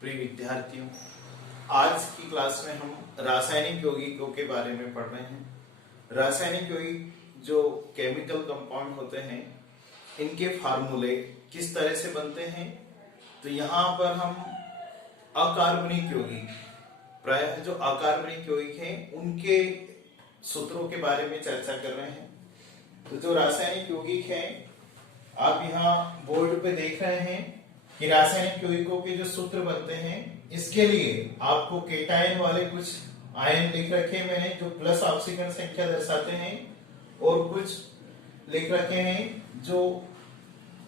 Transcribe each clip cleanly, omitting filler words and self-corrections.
प्रिय विद्यार्थियों, आज की क्लास में हम रासायनिक यौगिकों के बारे में पढ़ रहे हैं। रासायनिक यौगिक जो केमिकल कंपाउंड होते हैं, इनके फार्मूले किस तरह से बनते हैं। तो यहाँ पर हम अकार्बनिक यौगिक, प्रायः जो अकार्बनिक यौगिक हैं, उनके सूत्रों के बारे में चर्चा कर रहे हैं। तो जो रासायनिक यौगिक हैं, आप यहाँ बोर्ड पे देख रहे हैं कि रासायनिक यौगिकों के जो सूत्र बनते हैं, इसके लिए आपको केटायन वाले कुछ आयन लिख रखे मैंने, जो प्लस ऑक्सीजन संख्या दर्शाते हैं, और कुछ लिख रखे हैं जो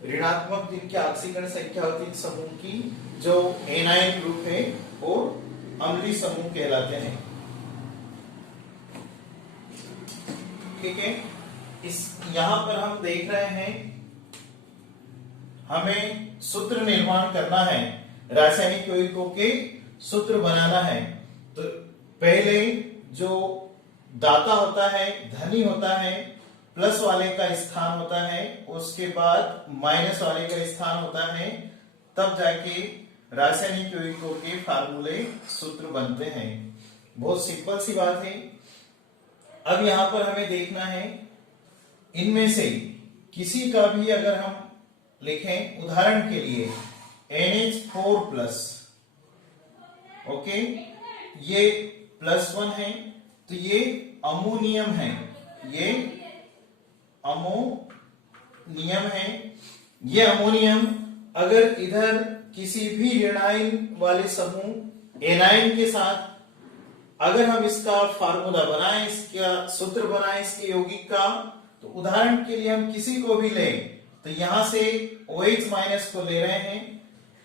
ऋणात्मक जिनकी ऑक्सीजन संख्या होती है समूह की, जो एनायन ग्रुप है और अम्लीय समूह कहलाते हैं। ठीक है, इस यहां पर हम देख रहे हैं, हमें सूत्र निर्माण करना है, रासायनिक यौगिकों के सूत्र बनाना है। तो पहले जो दाता होता है, धनी होता है, प्लस वाले का स्थान होता है, उसके बाद माइनस वाले का स्थान होता है, तब जाके रासायनिक यौगिकों के फार्मूले सूत्र बनते हैं। बहुत सिंपल सी बात है। अब यहां पर हमें देखना है, इनमें से किसी का भी अगर हम लिखें, उदाहरण के लिए NH4+, ओके, ये +1 है, तो ये अमोनियम है, ये अमोनियम है। ये अमोनियम अगर इधर किसी भी ऋणायन वाले समूह एनायन के साथ अगर हम इसका फार्मूला बनाएं, इसका सूत्र बनाएं इसके यौगिक का, तो उदाहरण के लिए हम किसी को भी लें, तो यहां से OH- को ले रहे हैं,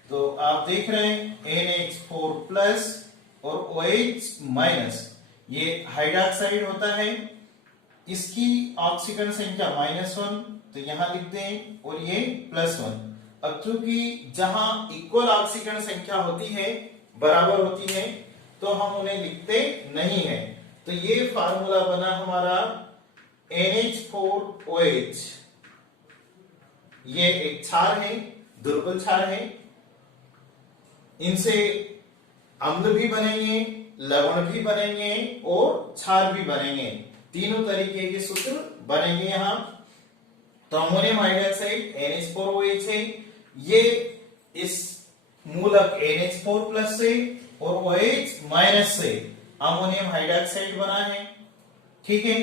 तो आप देख रहे हैं NH4+ और OH-, ये हाइड्रोक्साइड होता है, इसकी ऑक्सीजन संख्या -1, तो यहां लिख दें, और ये +1। अब चूंकि जहां इक्वल ऑक्सीजन संख्या होती है, बराबर होती है, तो हम उन्हें लिखते नहीं है। तो ये फार्मूला बना हमारा NH4OH। ये एक क्षार है, दुर्बल क्षार है, इनसे अम्ल भी बनेंगे, लवण भी बनेंगे और क्षार भी बनेंगे, तीनों तरीके के सूत्र बनेंगे यहाँ। तो अमोनियम हाइड्रोक्साइड NH4OH है, ये इस मूलक NH4+ से और OH- से अमोनियम हाइड्रोक्साइड बना है। ठीक है,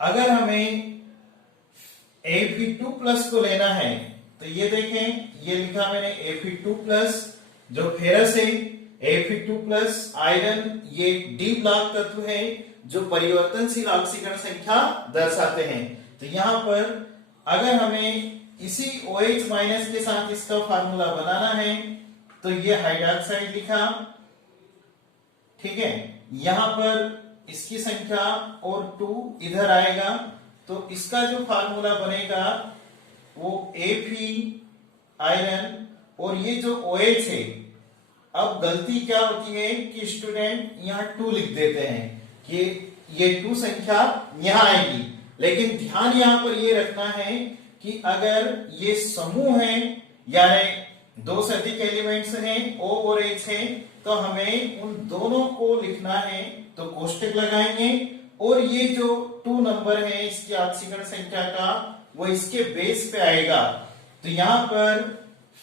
अगर हमें Fe2+ को लेना है, तो ये देखें, ये लिखा मैंने Fe2+, जो फेरस है, Fe2+ आयरन, ये डी ब्लॉक तत्व है जो परिवर्तनशील ऑक्सीजन संख्या दर्शाते हैं। तो यहां पर अगर हमें इसी OH- के साथ इसका फार्मूला बनाना है, तो ये हाइड्रोक्साइड लिखा। ठीक है, यहां पर इसकी संख्या और 2 इधर आएगा, तो इसका जो फार्मूला बनेगा वो Fe आयरन, और ये जो OH है, अब गलती क्या होती है कि स्टूडेंट यहाँ 2 लिख देते हैं कि ये 2 संख्या यहाँ आएगी, लेकिन ध्यान यहाँ पर ये रखना है कि अगर ये समूह है, यानी 2 से अधिक एलिमेंट्स हैं, O और H है, तो हमें उन दोनों को लिखना है, तो कोष्टक लगाएंगे, और ये जो 2 नंबर है इसकी ऑक्सीजन संख्या का, वो इसके बेस पे आएगा। तो यहां पर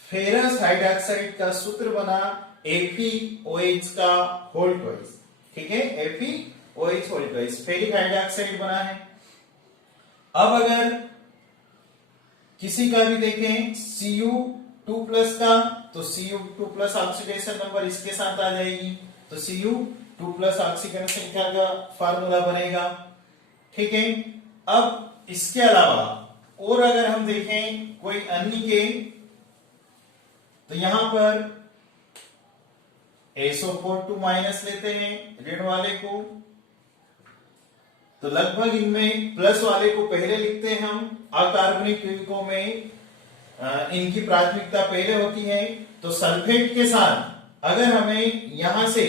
फेरस हाइड्रोक्साइड का सूत्र बना FeOH का होल ट्वाइस। ठीक है, FeOH whole twice ferric hydroxide बना है। अब अगर किसी का भी देखें Cu2+ का, तो Cu2+ ऑक्सीडेशन नंबर इसके साथ आ जाएगी, तो Cu2+ ऑक्सीजन संख्या का फार्मूला बनेगा। ठीक है, अब इसके अलावा और अगर हम देखें कोई अन्य के, तो यहां पर SO4 लेते हैं ऋण वाले को, तो लगभग इनमें प्लस वाले को पहले लिखते हैं हम। अकार्बनिक यौगिकों में इनकी प्राथमिकता पहले होती है। तो सल्फेट के साथ अगर हमें यहां से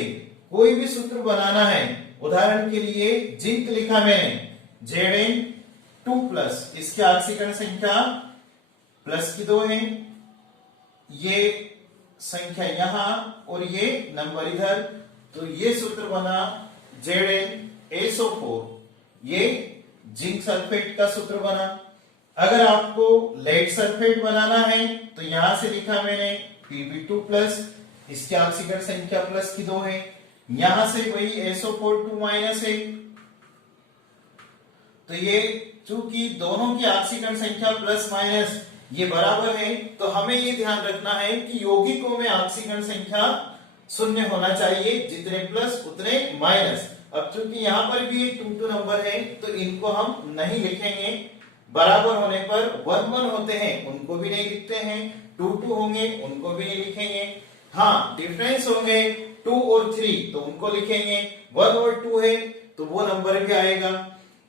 कोई भी सूत्र बनाना है, उदाहरण के लिए जिंक लिखा मैंने Zn2+, इसकी ऑक्सीजन संख्या +2 है, ये संख्या यहाँ और ये नंबर इधर, तो ये सूत्र बना ZnSO4, ये जिंक सल्फेट का सूत्र बना। अगर आपको लेड सल्फेट बनाना है तो यहां से लिखा मैंने Pb2 प्लस, इसकी ऑक्सीकरण संख्या प्लस की 2 है, यहां से वही SO4 2 माइनस है। तो ये चूंकि दोनों की ऑक्सीकरण संख्या प्लस माइनस ये बराबर है, तो हमें ये ध्यान रखना है कि यौगिकों में ऑक्सीकरण संख्या शून्य होना चाहिए, जितने प्लस उतने माइनस। अब चूंकि यहाँ पर भी 2 नंबर है तो इनको हम नहीं लिखेंगे, बराबर होने पर 1 1 होते हैं उनको भी नहीं लिखते हैं, 2 2 होंगे उनको भी नहीं लिखेंगे। हाँ, डिफरेंस होंगे 2 और 3 तो उनको लिखेंगे, 1 और 2 है तो वो नंबर भी आएगा।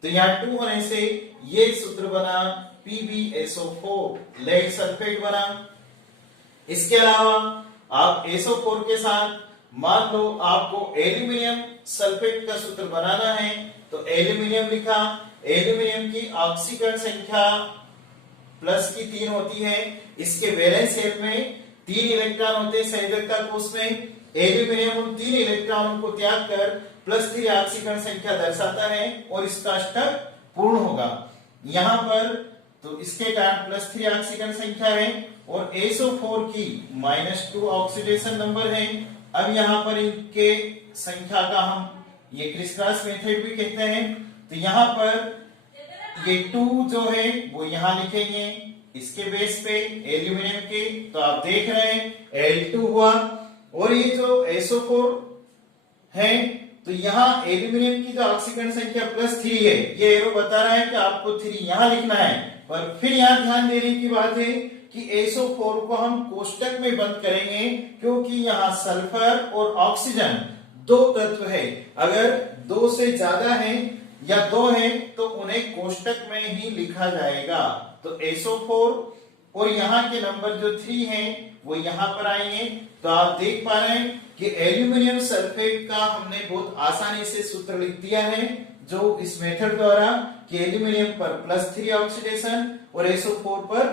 तो यहाँ 2 होने से ये सूत्र बना PbSO4 लेड सल्फेट बना। इसके अलावा आप SO4 के साथ मान लो आपको एल्यूमिनियम सल्फेट का सूत्र बनाना है, तो एल्यूमिनियम लिखा, एल्यूमिनियम की ऑक्सीकरण संख्या प्लस की 3 होती है, इसके वैलेंस शेल में 3 इलेक्ट्रॉन होते हैं संयोजकता कोष में, एल्यूमिनियम उन 3 इलेक्ट्रॉनों को त्याग कर +3 ऑक्सीकरण संख्या दर्शाता है और इसका अष्टक पूर्ण होगा। यहाँ पर तो इसके कारण +3 ऑक्सीकरण संख्या है और SO4 की -2 ऑक्सीडेशन नंबर है। अब यहाँ पर इनके संख्या का हम ये क्रिस क्रॉस मेथड भी कहते हैं। तो यहाँ पर ये 2 जो है वो यहाँ लिखेंगे इसके बेस पे एल्यूमिनियम के, तो आप देख रहे हैं Al2 हुआ, और ये जो SO4 है तो यहाँ एल्यूमिनियम की जो ऑक्सीकरण संख्या +3 है, ये एरो बता रहा है कि आपको 3 यहाँ लिखना है, पर फिर यहाँ ध्यान देने की बात है कि SO4 को हम कोष्टक में बंद करेंगे क्योंकि यहाँ सल्फर और ऑक्सीजन 2 तत्व है, अगर 2 से ज्यादा है या 2 है तो उन्हें कोष्टक में ही लिखा जाएगा। तो SO4 और यहाँ के नंबर जो 3 हैं वो यहाँ पर आएंगे। तो आप देख पा रहे हैं कि एल्यूमिनियम सल्फेट का हमने बहुत आसानी से सूत्र लिख दिया है जो इस मेथड द्वारा कि एल्यूमिनियम पर +3 ऑक्सीडेशन और SO4 पर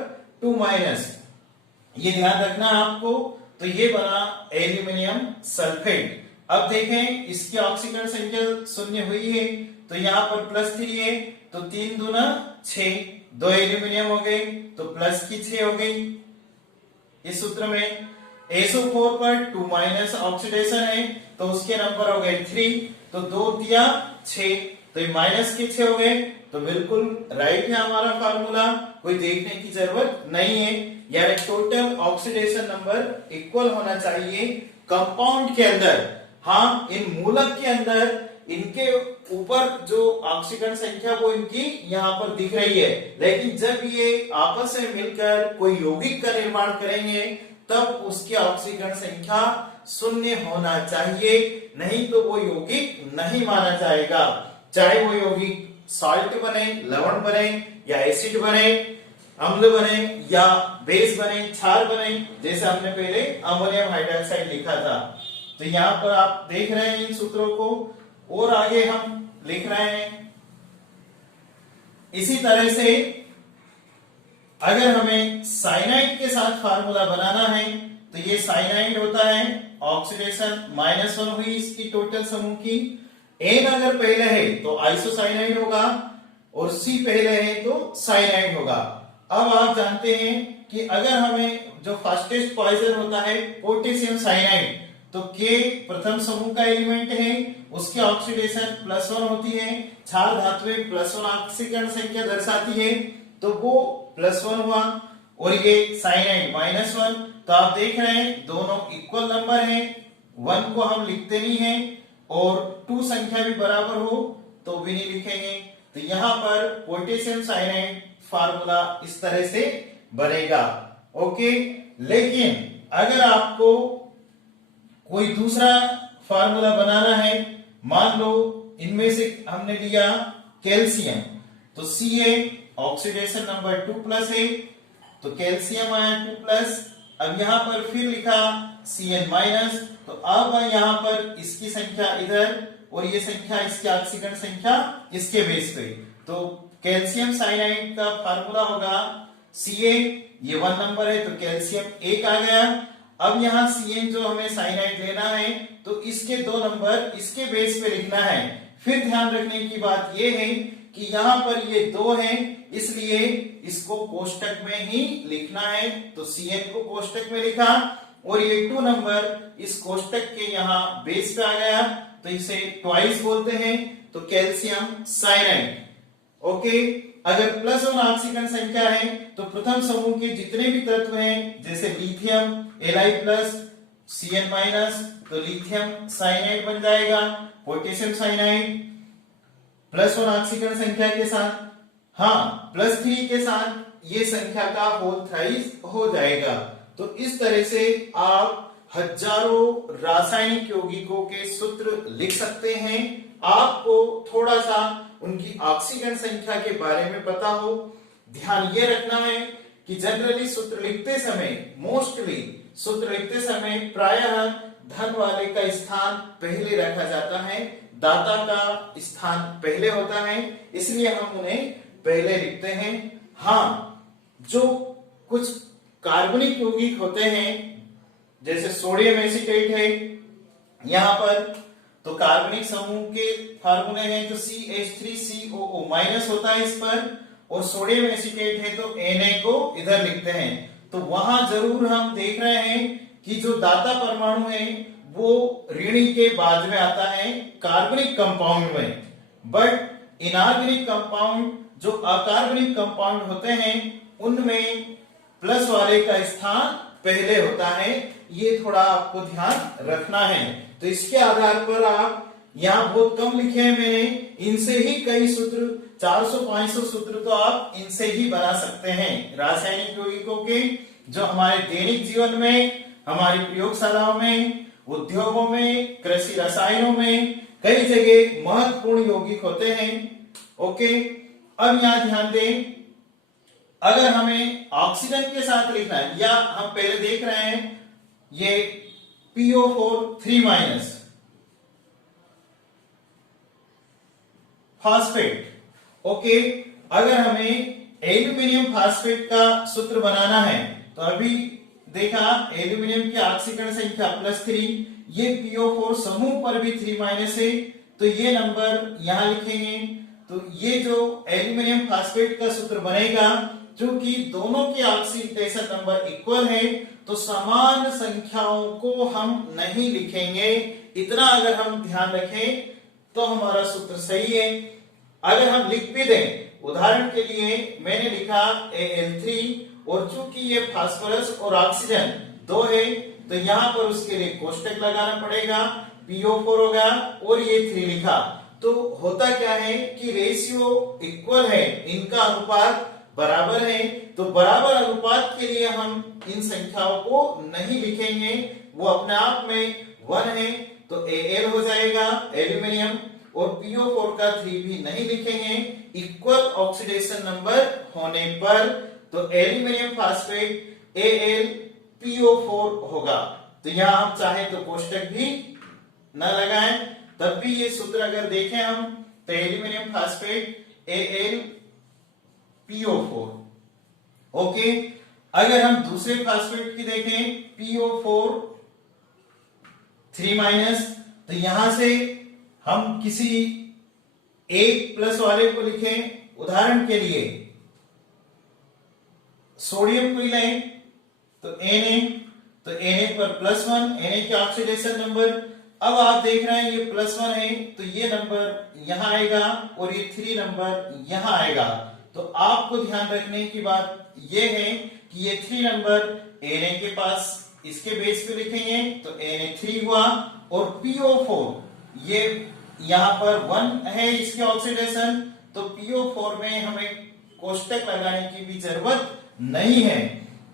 2 माइनस, ये ध्यान रखना है आपको। तो ये बना एल्यूमिनियम सल्फेट। अब देखें इसकी ऑक्सीकरण संख्या 0 हुई है, तो यहाँ पर +3 है, तो 3 दूना 6, 2 एल्यूमिनियम हो गए तो प्लस की 6 हो गई। इस सूत्र में SO4 पर 2 माइनस ऑक्सीडेशन है तो उसके नंबर हो गए 3, तो 2 दिया 6, तो ये माइनस के 6 हो गए। तो बिल्कुल राइट है हमारा फार्मूला, कोई देखने की जरूरत नहीं है। यानी टोटल ऑक्सीडेशन नंबर इक्वल होना चाहिए कंपाउंड के अंदर। हाँ, इन मूलक के अंदर इनके ऊपर जो ऑक्सीकरण संख्या वो इनकी यहाँ पर दिख रही है, लेकिन जब ये आपस में मिलकर कोई यौगिक का निर्माण करेंगे तब उसकी ऑक्सीकरण संख्या 0 होना चाहिए, नहीं तो वो यौगिक नहीं माना जाएगा। चाहे वो यौगिक सॉल्ट बने, लवण बने या एसिड बने, अम्ल बने या बेस बने, क्षार बने, जैसे हमने पहले अमोनियम हाइड्रोक्साइड लिखा था। तो यहाँ पर आप देख रहे हैं इन सूत्रों को, और आगे हम लिख रहे हैं इसी तरह से। अगर हमें साइनाइड के साथ फार्मूला बनाना है तो ये साइनाइड होता है, ऑक्सीडेशन -1 हुई इसकी टोटल समूह की, N अगर पहले है तो आइसोसाइनाइड होगा और C पहले है तो साइनाइड होगा। अब आप जानते हैं कि अगर हमें जो फास्टेस्ट पॉइजन होता है पोटेशियम साइनाइड, तो K प्रथम समूह का एलिमेंट है, उसकी ऑक्सीडेशन +1 होती है, क्षार धातुएं +1 ऑक्सीकरण संख्या दर्शाती है, तो वो +1 हुआ, और ये साइनाइड -1। तो आप देख रहे हैं दोनों इक्वल नंबर हैं, 1 को हम लिखते नहीं हैं और 2 संख्या भी बराबर हो तो भी नहीं लिखेंगे। तो यहाँ पर पोटेशियम साइनाइड फार्मूला इस तरह से बनेगा। ओके, लेकिन अगर आपको कोई दूसरा फार्मूला बनाना है, मान लो इनमें से हमने लिया कैल्शियम, तो Ca ऑक्सीडेशन नंबर 2+ है, तो कैल्शियम आया 2+। अब यहाँ पर फिर लिखा Cn-, तो अब यहाँ पर इसकी संख्या इधर और ये संख्या इसकी ऑक्सीकरण संख्या इसके बेस पे, तो कैल्शियम साइनाइड का फार्मूला होगा Ca, ये 1 नंबर है तो कैल्शियम 1 आ गया, अब यहाँ Cn जो हमें साइनाइड लेना है तो इसके 2 नंबर इसके बेस पे लिखना है। फिर ध्यान रखने की बात यह है कि यहाँ पर ये 2 है, इसलिए इसको कोष्टक में ही लिखना है। तो Cn को कोष्टक में लिखा और ये 2 नंबर इस कोष्टक के यहाँ बेस पे आ गया, तो इसे ट्वाइस बोलते हैं, तो कैल्शियम साइनाइड। ओके, अगर प्लस और ऑक्सीजन संख्या है तो प्रथम समूह के जितने भी तत्व हैं जैसे लिथियम Li+ Cn-, तो लिथियम साइनाइड बन जाएगा, पोटेशियम साइनाइड प्लस और ऑक्सीजन संख्या के साथ, हाँ +3 के साथ ये संख्या का होल थ्राइस हो जाएगा। तो इस तरह से आप हजारों रासायनिक यौगिकों के सूत्र लिख सकते हैं। आपको थोड़ा सा उनकी ऑक्सीजन संख्या के बारे में पता हो। ध्यान ये रखना है कि जनरली सूत्र लिखते समय, मोस्टली सूत्र लिखते समय प्रायः धन वाले का स्थान पहले रखा जाता है, दाता का स्थान पहले होता है, इसलिए हम उन्हें पहले लिखते हैं। हाँ, जो कुछ कार्बनिक यौगिक होते हैं जैसे सोडियम एसीटेट है यहां पर, तो कार्बनिक समूह के फार्मूले हैं तो CH3COO- होता है इस पर, और सोडियम एसीटेट है तो Na को इधर लिखते हैं। तो वहां जरूर हम देख रहे हैं कि जो दाता परमाणु है वो ऋणी के बाद में आता है कार्बनिक कंपाउंड में, बट इनऑर्गेनिक कंपाउंड जो अकार्बनिक कंपाउंड होते हैं उनमें प्लस वाले का स्थान पहले होता है। ये थोड़ा आपको ध्यान रखना है। तो इसके आधार पर आप यहाँ बहुत कम लिखे हैं मैंने, इनसे ही कई सूत्र 400-500 सूत्र तो आप इनसे ही बना सकते हैं रासायनिक यौगिकों के, जो हमारे दैनिक जीवन में, हमारी प्रयोगशालाओं में, उद्योगों में, कृषि रसायनों में कई जगह महत्वपूर्ण यौगिक होते हैं। ओके, अब यहाँ ध्यान दें, अगर हमें ऑक्सीजन के साथ लिखना है, या हम पहले देख रहे हैं ये PO4 3- फास्फेट। ओके, अगर हमें एल्यूमिनियम फास्फेट का सूत्र बनाना है तो अभी देखा एल्यूमिनियम की ऑक्सीकरण संख्या +3, ये PO4 समूह पर भी 3- है, तो ये नंबर यहां लिखेंगे। तो ये जो एल्यूमिनियम फास्फेट का सूत्र बनेगा, क्योंकि दोनों के ऑक्सीडेशन नंबर इक्वल है तो समान संख्याओं को हम नहीं लिखेंगे। इतना अगर हम ध्यान रखें तो हमारा सूत्र सही है। अगर हम लिख भी दें, उदाहरण के लिए मैंने लिखा Al3, और चूंकि ये फास्फोरस और ऑक्सीजन 2 है तो यहां पर उसके लिए कोष्टक लगाना पड़ेगा, PO4 होगा और ये 3 लिखा। तो होता क्या है कि रेशियो इक्वल है, इनका अनुपात बराबर है, तो बराबर अनुपात के लिए हम इन संख्याओं को नहीं लिखेंगे, वो अपने आप में 1 है तो Al हो जाएगा एल्यूमिनियम, और PO4 का 3 भी नहीं लिखेंगे इक्वल ऑक्सीडेशन नंबर होने पर, तो एल्यूमिनियम फास्फेट AlPO4 होगा। तो यहां आप चाहे तो कोष्टक भी न लगाएं, तब भी ये सूत्र अगर देखें हम तो एल्यूमिनियम फास्फेट AlPO4। ओके, अगर हम दूसरे फास्फेट की देखें PO4 3- तो यहां से हम किसी एक प्लस वाले को लिखें, उदाहरण के लिए सोडियम को लें तो Na, तो Na पर +1, Na के ऑक्सीडेशन नंबर, अब आप देख रहे हैं ये +1 है तो ये नंबर यहां आएगा और ये 3 नंबर यहां आएगा। तो आपको ध्यान रखने की बात ये है कि ये 3 नंबर Na के पास इसके बेस पे लिखेंगे तो Na3 हुआ, और PO4 ये यहां पर 1 है इसके ऑक्सीडेशन, तो PO4 में हमें कोष्टक लगाने की भी जरूरत नहीं है,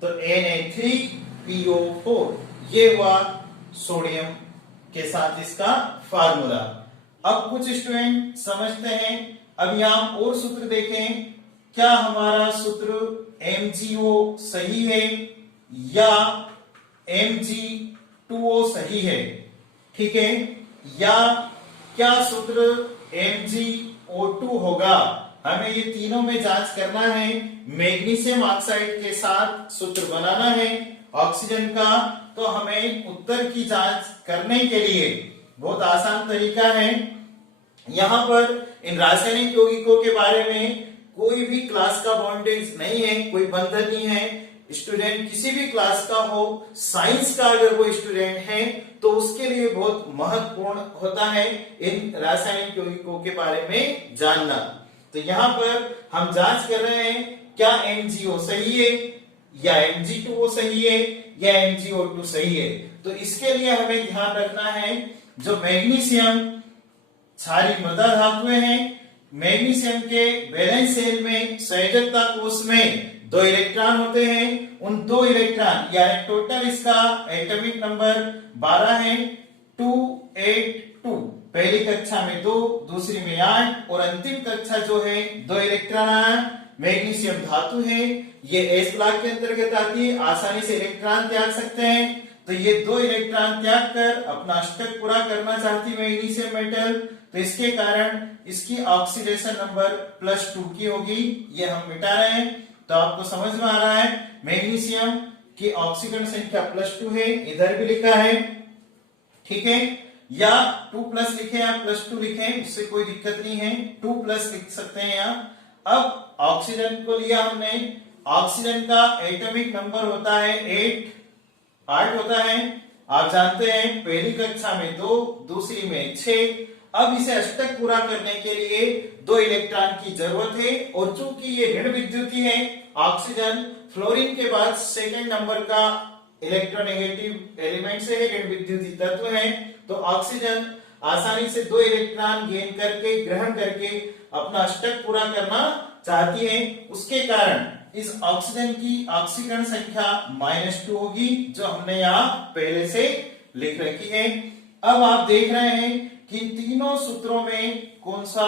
तो Na3PO4 ये हुआ सोडियम के साथ इसका फार्मूला। अब कुछ स्टूडेंट समझते हैं, अब यहां और सूत्र देखें, क्या हमारा सूत्र MgO सही है या Mg2O सही है, ठीक है, या क्या सूत्र MgO2 होगा। हमें ये तीनों में जांच करना है। मैग्नीशियम ऑक्साइड के साथ सूत्र बनाना है ऑक्सीजन का, तो हमें उत्तर की जांच करने के लिए बहुत आसान तरीका है। यहाँ पर इन रासायनिक यौगिकों के बारे में कोई भी क्लास का बॉन्डेज नहीं है, कोई बंधन नहीं है। स्टूडेंट किसी भी क्लास का हो, साइंस का अगर वो स्टूडेंट है तो उसके लिए बहुत महत्वपूर्ण होता है इन रासायनिक यौगिकों के बारे में जानना। तो यहाँ पर हम जांच कर रहे हैं क्या MgO सही है या Mg2O सही है या MgO2 सही है। तो इसके लिए हमें ध्यान रखना है जो मैग्नीशियम क्षारीय मृदा धातुएं हैं, मैग्नीशियम के वैलेंस शेल में संयोजकता कोष में 2 इलेक्ट्रॉन होते हैं। उन 2 इलेक्ट्रॉन यानी टोटल इसका एटॉमिक नंबर 12 है, 282। पहली कक्षा में 2, दूसरी में 8 और अंतिम कक्षा जो है 2 इलेक्ट्रॉन मैग्नीशियम धातु है। ये एस ब्लॉक के अंतर्गत आती है, आसानी से इलेक्ट्रॉन त्याग सकते हैं। तो ये 2 इलेक्ट्रॉन त्याग कर अपना अष्टक पूरा करना चाहती मैग्नीशियम मेटल, तो इसके कारण इसकी ऑक्सीडेशन नंबर +2 की होगी। ये हम मिटा रहे हैं तो आपको समझ में आ रहा है मैग्नीशियम की ऑक्सीकरण संख्या +2 है, इधर भी लिखा है, ठीक है। या 2+ लिखे या +2 लिखे, उससे कोई दिक्कत नहीं है, 2+ लिख सकते हैं यहाँ। अब ऑक्सीजन को लिया हमने, ऑक्सीजन का एटॉमिक नंबर होता है 8 होता है। आप जानते हैं पहली कक्षा में 2, दूसरी में 6। अब इसे अष्टक पूरा करने के लिए 2 इलेक्ट्रॉन की जरूरत है और चूंकि ये ऋण विद्युती है, ऑक्सीजन फ्लोरीन के बाद सेकंड नंबर का इलेक्ट्रोनेगेटिव एलिमेंट से है, ऋण विद्युती तत्व है। तो ऑक्सीजन आसानी से 2 इलेक्ट्रॉन गेन करके ग्रहण करके अपना अष्टक पूरा करना चाहती है। उसके कारण इस ऑक्सीजन की ऑक्सीकरण संख्या -2 होगी, जो हमने यहाँ पहले से लिख रखी है। अब आप देख रहे हैं कि तीनों सूत्रों में कौन सा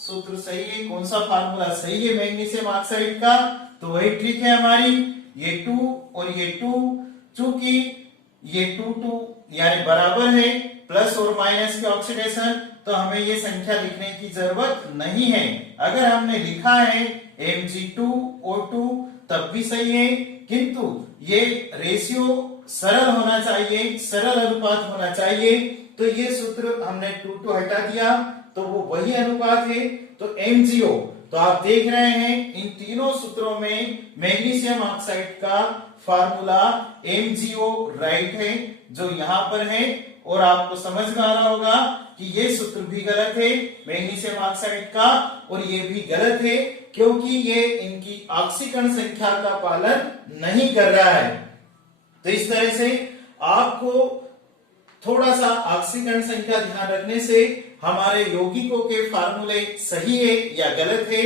सूत्र सही है, कौन सा फार्मूला सही है मैग्नीशियम ऑक्साइड का। तो वही ट्रिक है हमारी, ये 2 और ये 2, चूंकि ये 2 यानी बराबर है, प्लस और माइनस की ऑक्सीडेशन, तो हमें ये संख्या लिखने की जरूरत नहीं है। अगर हमने लिखा है Mg2O2 तब भी सही है, किंतु ये रेशियो सरल होना चाहिए, सरल अनुपात होना चाहिए। तो ये सूत्र हमने 2 हटा दिया तो वो वही अनुपात है। तो MgO, तो आप देख रहे हैं इन तीनों सूत्रों में मैग्नीशियम ऑक्साइड का फार्मूला MgO राइट है, जो यहां पर है। और आपको समझ में आ रहा होगा कि ये सूत्र भी गलत है मैग्नीशियम ऑक्साइड का, और ये भी गलत है क्योंकि ये इनकी ऑक्सीकरण संख्या का पालन नहीं कर रहा है। तो इस तरह से आपको थोड़ा सा ऑक्सीकरण संख्या ध्यान रखने से हमारे यौगिकों के फार्मूले सही है या गलत है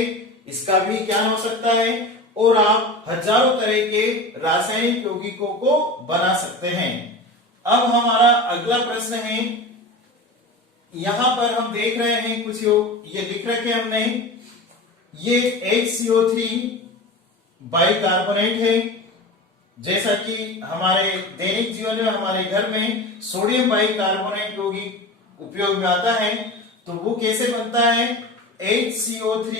इसका भी ज्ञान हो सकता है, और आप हजारों तरह के रासायनिक यौगिकों को बना सकते हैं। अब हमारा अगला प्रश्न है, यहां पर हम देख रहे हैं कुछ ये लिख रखे हमने, ये HCO3 बाइकार्बोनेट है। जैसा कि हमारे दैनिक जीवन में हमारे घर में सोडियम बाइकार्बोनेट यौगिक उपयोग में आता है, तो वो कैसे बनता है, HCO3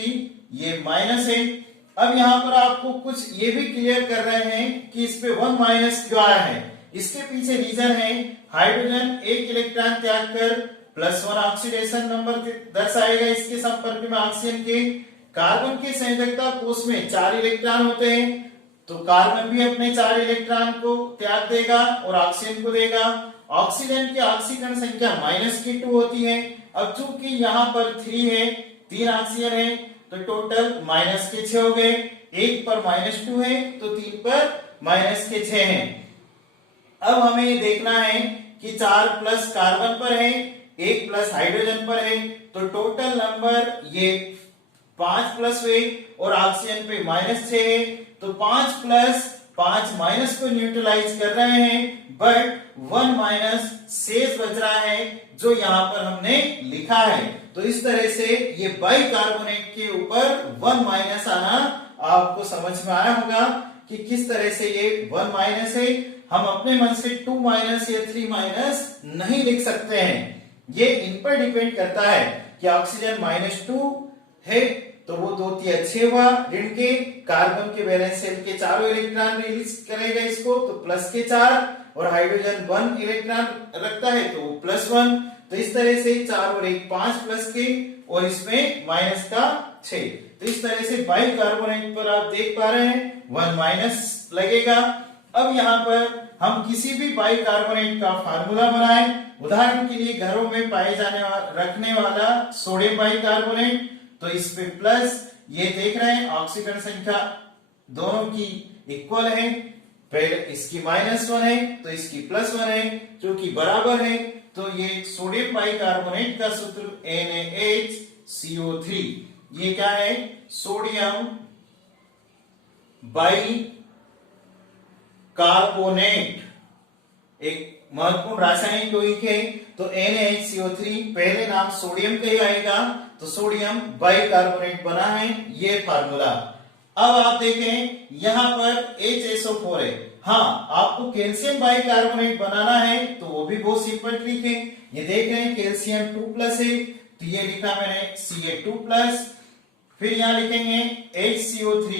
ये माइनस है। अब यहाँ पर आपको कुछ ये भी क्लियर कर रहे हैं कि इस पे 1- क्यों आया है। इसके पीछे रीजन है, हाइड्रोजन 1 इलेक्ट्रॉन त्याग कर +1 ऑक्सीडेशन नंबर दर्शाएगा इसके संपर्क में ऑक्सीजन के। कार्बन के संयोजकता कोष में 4 इलेक्ट्रॉन होते हैं, तो कार्बन भी अपने 4 इलेक्ट्रॉन को त्याग देगा और ऑक्सीजन को देगा। ऑक्सीजन की ऑक्सीकरण संख्या -2 होती है। अब चूंकि यहाँ पर 3 है, 3 ऑक्सीजन है, तो टोटल -6 हो गए। 1 पर -2 है तो 3 पर -6 है। अब हमें ये देखना है कि 4+ कार्बन पर है, 1+ हाइड्रोजन पर है, तो टोटल नंबर ये 5+ हुए और ऑक्सीजन पे -6 है, तो 5+5 को न्यूट्रलाइज कर रहे हैं, बट 1- शेष बच रहा है जो यहाँ पर हमने लिखा है। तो इस तरह से ये बाइकार्बोनेट के ऊपर 1- आना आपको समझ में आया होगा कि किस तरह से ये 1- है। हम अपने मन से 2- या 3- नहीं लिख सकते हैं, ये इन पर डिपेंड करता है कि ऑक्सीजन -2 है तो वो 2 3 6 हुआ ऋण के, कार्बन के वैलेंस शेल के चारों इलेक्ट्रॉन रिलीज करेगा इसको, तो प्लस के 4, और हाइड्रोजन 1 इलेक्ट्रॉन रखता है तो वो +1। तो इस तरह से 4 और 1 5 प्लस के, और इसमें माइनस का 6। तो इस तरह से बाइकार्बोनेट पर आप देख पा रहे हैं 1 माइनस लगेगा। अब यहाँ पर हम किसी भी बाइकार्बोनेट का फार्मूला बनाएं, उदाहरण के लिए घरों में पाए जाने रखने वाला सोडियम बाइकार्बोनेट, तो इस पे प्लस, ये देख रहे हैं ऑक्सीकरण संख्या दोनों की इक्वल है, पहले इसकी -1 है तो इसकी +1 है, जो कि बराबर है, तो ये सोडियम बाइकार्बोनेट का सूत्र NaHCO3, ये क्या है, सोडियम बाइकार्बोनेट, एक महत्वपूर्ण रासायनिक यौगिक है। तो NaHCO3 पहले नाम सोडियम का ही आएगा, तो सोडियम बाइकार्बोनेट बना है, ये फार्मूला। अब आप देखें यहां पर HSO4 है, हाँ आपको कैल्शियम बाइकार्बोनेट बनाना है तो वो भी बहुत सिंपल ट्रिक है। ये देख रहे हैं कैल्शियम 2+ है, तो ये लिखा मैंने Ca2+, फिर यहां लिखेंगे HCO3-,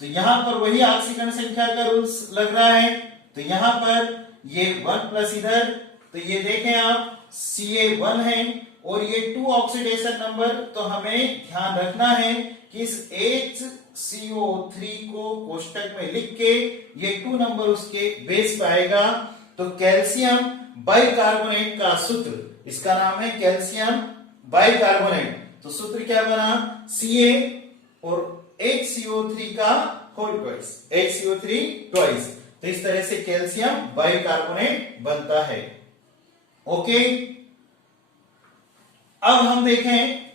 तो यहां पर वही ऑक्सीकरण संख्या का रूल्स लग रहा है, तो यहां पर ये 1+ इधर, तो ये देखें आप Ca1 है और ये 2 ऑक्सीडेशन नंबर, तो हमें ध्यान रखना है कि इस HCO3 को कोष्टक में लिख के ये 2 नंबर उसके बेस पे आएगा। तो कैल्शियम बाइकार्बोनेट का सूत्र, इसका नाम है कैल्शियम बाइकार्बोनेट, तो सूत्र क्या बना, Ca और HCO3 का होल ट्वाइस, HCO3 ट्वाइस, तो इस तरह से कैल्शियम बाइकार्बोनेट बनता है। ओके, अब हम देखें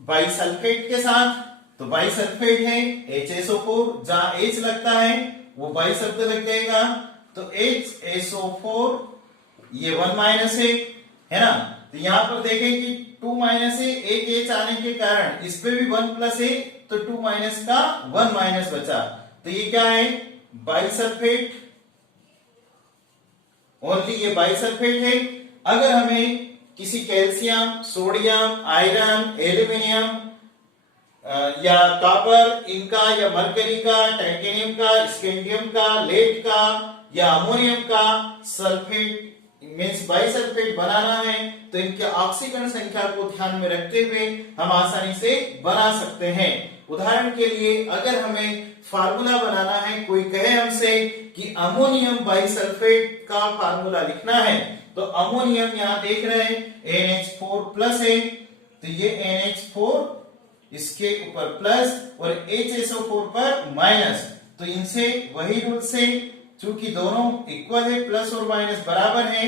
बाइसल्फेट के साथ, तो बाइसल्फेट है HSO4, जहां H लगता है वो बाई शब्द लग जाएगा, तो HSO4 ये 1- है ना, तो यहां पर देखें कि 2- है, एक H आने के कारण इस पे भी 1+ है, तो 2- का 1- बचा, तो ये क्या है, बाइसल्फेट, ओनली ये बाइसल्फेट है। अगर हमें किसी कैल्शियम, सोडियम, आयरन, एल्यूमिनियम या कॉपर इनका, या मरकरी का, टाइटेनियम का, स्कैंडियम का, लेड का या अमोनियम का सल्फेट मींस बाइसल्फेट बनाना है, तो इनके ऑक्सीकरण संख्या को ध्यान में रखते हुए हम आसानी से बना सकते हैं। उदाहरण के लिए अगर हमें फार्मूला बनाना है, कोई कहे हमसे कि अमोनियम बाइसल्फेट का फार्मूला लिखना है, तो अमोनियम यहां देख रहे हैं NH4+ है, तो ये NH4 इसके ऊपर प्लस और HSO4 पर माइनस, तो इनसे वही रूल से, चूंकि दोनों इक्वल है, प्लस और माइनस बराबर है,